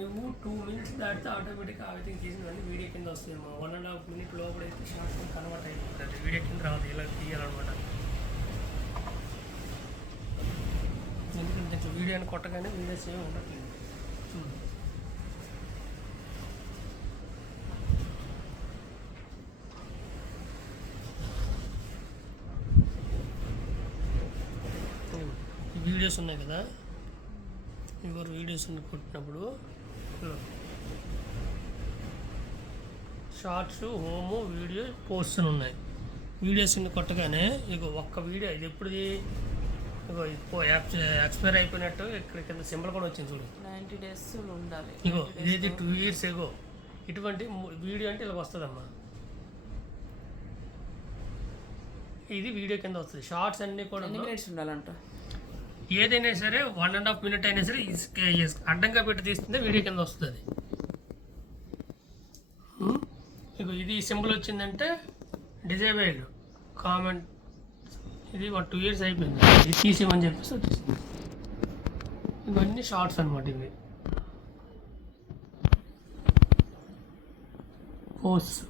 నువ్వు 2 minutes దాటితే ఆటోమేటిక్గా ఆ విధంగా తీసినవన్నీ వీడియో కింద వస్తాయి. 1.5 minute లోపలైతే షార్ట్ ఫిల్మ్ కన్వర్ట్ అయిపోతుంది. వీడియో కింద రాదు, ఇలా తీయాలన్నమాట. ఎందుకంటే ఇట్లా వీడియోని కొట్టగానే వీడియోస్ ఏమి ఉండట్లేదు. వీడియోస్ ఉన్నాయి కదా, ఎవరు వీడియోస్ కొట్టినప్పుడు షార్ట్స్, హోము, వీడియో, పోస్ట్ అని ఉన్నాయి. వీడియోస్ కొట్టగానే ఇక ఒక్క వీడియో ఇది ఎప్పుడుది ఇగో ఎక్స్పైర్ అయిపోయినట్టు ఇక్కడ కింద సింబల్ కూడా వచ్చింది చూడు, 90 days ఉండాలి. ఇగో ఇది 2 years ఎగో. ఇటువంటి వీడియో అంటే ఇలా వస్తుందమ్మా. ఇది వీడియో కింద వస్తుంది. షార్ట్స్ అన్నీ కూడా ఉండాలంట. ఏదైనా సరే 1.5 minute అయినా సరే అడ్డంగా పెట్టి తీస్తుంటే వీడియో కింద వస్తుంది. ఇక ఇది సింబల్ వచ్చిందంటే డిజేబుల్ కామెంట్. ఇది 2 years అయిపోయింది, ఇది తీసేమని చెప్పేసి వచ్చేసింది. ఇవన్నీ షార్ట్స్ అనమాట. ఇవి పోస్ట్